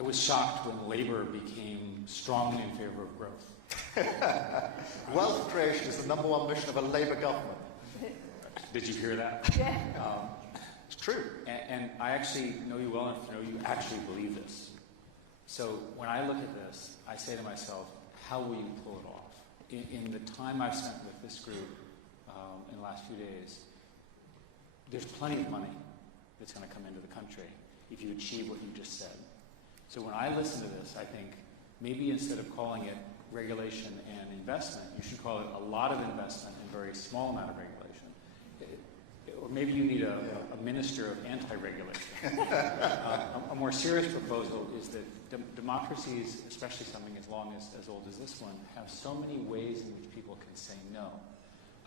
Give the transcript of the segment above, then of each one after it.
I was shocked when Labour became strongly in favour of growth. Wealth creation is the #1 mission of a Labour government. Did you hear that? Yeah. It's true. And I actually know you well enough to know you actually believe this. So when I look at this, I say to myself, how will you pull it off? In the time I've spent with this group in the last few days, there's plenty of money that's going to come into the country if you achieve what you just said. So when I listen to this, I think maybe instead of calling it regulation and investment, you should call it a lot of investment and very small amount of regulation. Or maybe you need a minister of anti-regulation. A more serious proposal is that democracies, especially something as long as old as this one, have so many ways in which people can say no.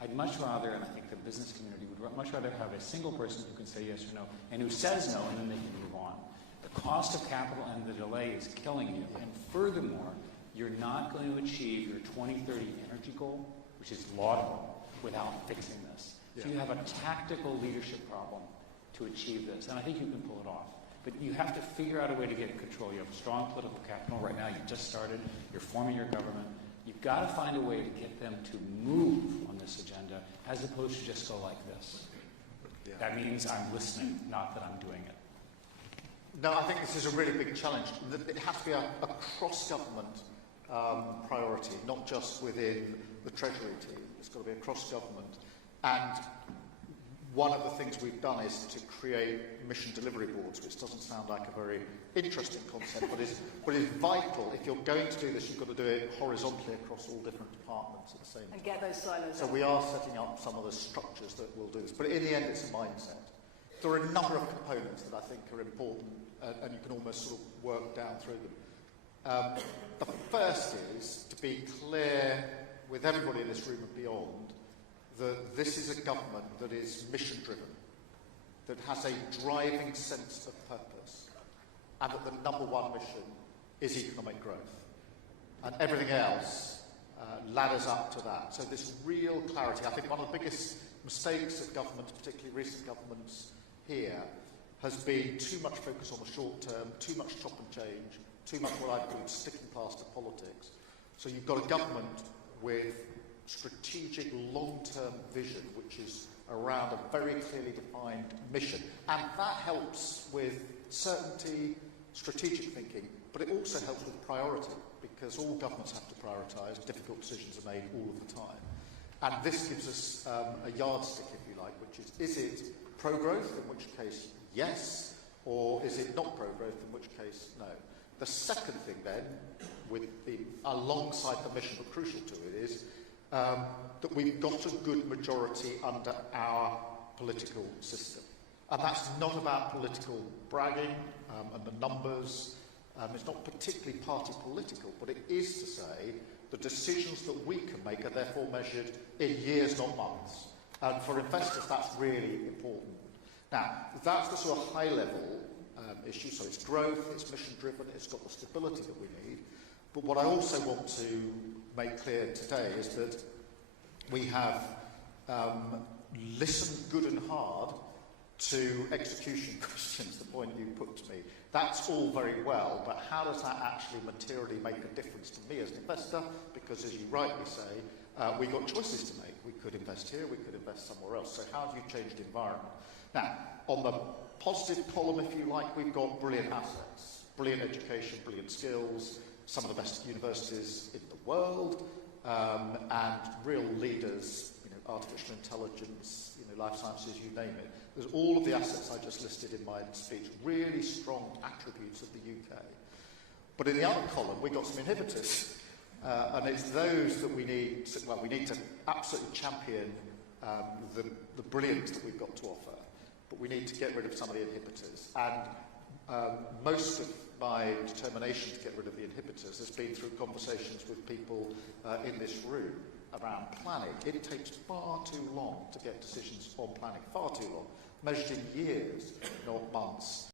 I'd much rather, and I think the business community would much rather have a single person who can say yes or no, and who says no, and then they can move on. The cost of capital and the delay is killing you. And furthermore, you're not going to achieve your 2030 energy goal, which is laudable, without fixing this. So you have a tactical leadership problem to achieve this, and I think you can pull it off. But you have to figure out a way to get control. You have strong political capital right now. You just started. You're forming your government. You've got to find a way to get them to move on this agenda as opposed to just go like this. Yeah. That means I'm listening, not that I'm doing it. No, I think this is a really big challenge. It has to be a cross-government priority, not just within the Treasury team. It's got to be across government. And one of the things we've done is to create mission delivery boards, which doesn't sound like a very interesting concept, but is vital. If you're going to do this, you've got to do it horizontally across all different departments at the same time. And get those silos So we are setting up some of the structures that will do this. But in the end, it's a mindset. There are a number of components that I think are important, and you can almost sort of work down through them. The first is to be clear with everybody in this room and beyond that this is a government that is mission-driven, that has a driving sense of purpose, and that the #1 mission is economic growth. And everything else ladders up to that. So this real clarity, I think one of the biggest mistakes of governments, particularly recent governments here, has been too much focus on the short term, too much chop and change, too much what I call sticking plaster politics. So you've got a government with strategic long-term vision, which is around a very clearly defined mission. And that helps with certainty, strategic thinking, but it also helps with priority, because all governments have to prioritise, difficult decisions are made all of the time. And this gives us a yardstick, if you like, which is it pro-growth, in which case yes, or is it not pro-growth, in which case no. The second thing then, alongside the mission but crucial to it, is that we've got a good majority under our political system. And that's not about political bragging and the numbers. It's not particularly party political, but it is to say the decisions that we can make are therefore measured in years, not months. And for investors, that's really important. Now, that's the sort of high-level issue. So it's growth, it's mission-driven, it's got the stability that we need. But what I also want to make clear today is that we have listened good and hard to execution questions, the point you put to me. That's all very well, but how does that actually materially make a difference to me as an investor? Because as you rightly say, we've got choices to make. We could invest here, we could invest somewhere else. So how do you change the environment? Now, on the positive column, if you like, we've got brilliant assets, brilliant education, brilliant skills, some of the best universities in the world, and real leaders, artificial intelligence, life sciences, you name it. There's all of the assets I just listed in my speech, really strong attributes of the UK. But in the other column, we've got some inhibitors, and it's those that we need to absolutely champion the brilliance that we've got to offer, but we need to get rid of some of the inhibitors. And most of my determination to get rid of the inhibitors has been through conversations with people in this room around planning. It takes far too long to get decisions on planning, far too long, measured in years, not months.